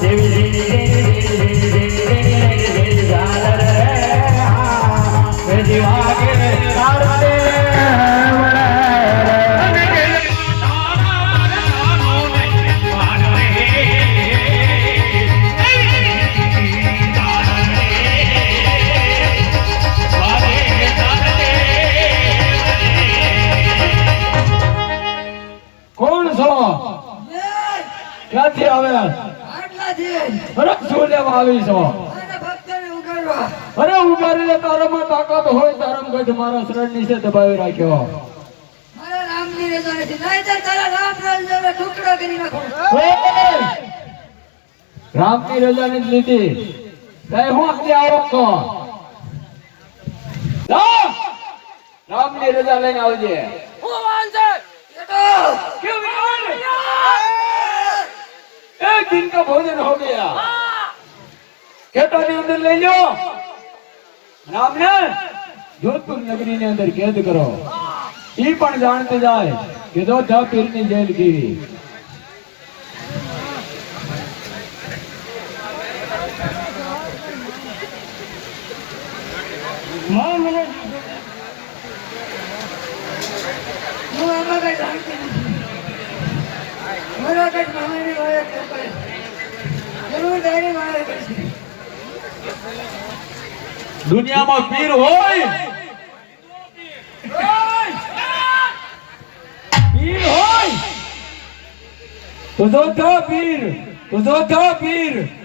Sevgili આવી છો અરે ઉભારી લે તારામાં તાકાત હોય તારામ ગઢ મારા શરણ નીચે દબાવી રાખ્યો. રામની રજા ની લીધી. હું આટલી આવક છો? રામની રજા લઈને આવજે. એક દિન કા ભોજન હો ગયા. ખેતોની અંદર લઈ લો. રામને જોધપુર નગરી ની અંદર કેદ કરો. એ પણ જાણતે જાય કે જો ધ પીરની જેલ કેવી. મારા કઈ મામાની વાયા કરતા જરૂર દારી વાયા કરશે. દુનિયામાં પીર હોય? પીર હોય? તો પીર તો પીર.